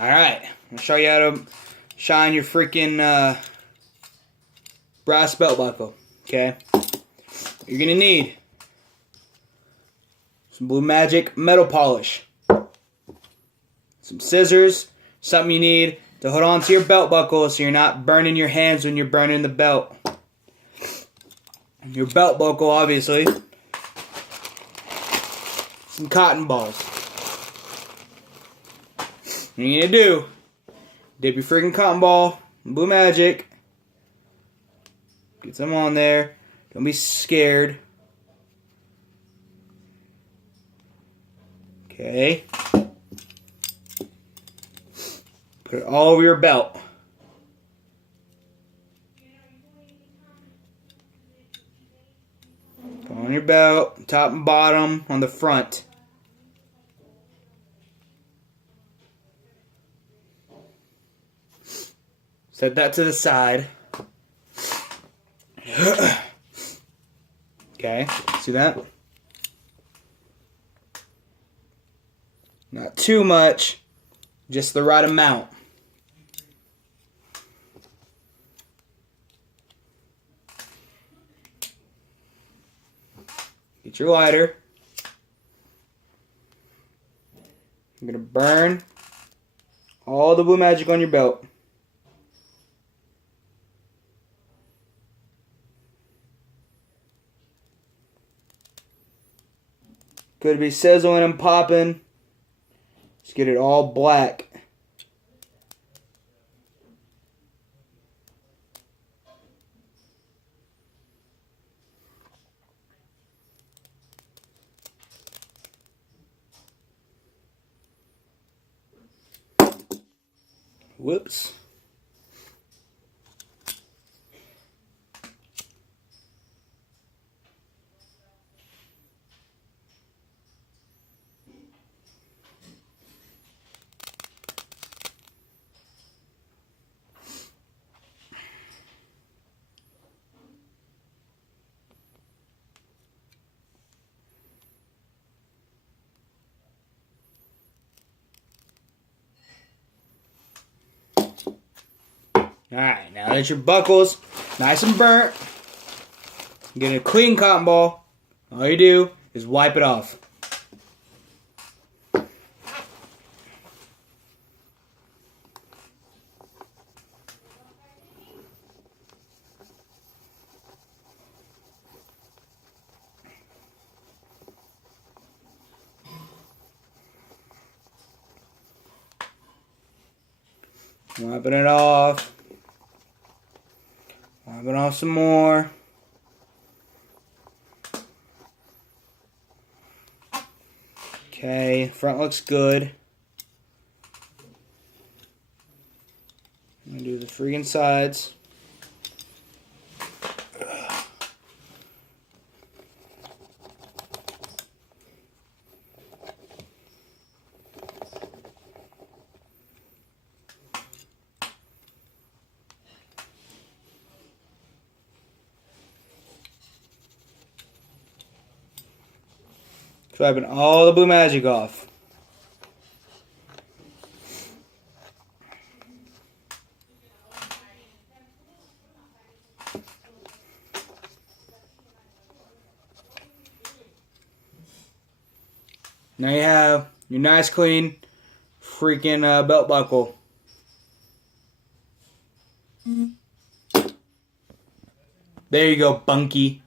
Alright, I'm going to show you how to shine your freaking brass belt buckle. Okay? You're going to need some Blue Magic metal polish, some scissors, something you need to hold on to your belt buckle so you're not burning your hands when you're burning the belt. Your belt buckle, obviously. Some cotton balls. What you need to do, dip your freaking cotton ball in Blue Magic. Get some on there. Don't be scared. Okay. Put it all over your belt. Put on your belt, top and bottom, on the front. Set that to the side. Okay, see that? Not too much, just the right amount. Get your lighter. I'm going to burn all the Blue Magic on your belt. Could be sizzling and popping. Just get it all black. Whoops. Alright, now that your buckle's nice and burnt, get a clean cotton ball. All you do is wipe it off. Wiping it off. Wiping off some more. Okay, front looks good. I'm gonna do the freaking sides. Wiping all the Blue Magic off. Now you have your nice clean freaking belt buckle. There you go, Bunky.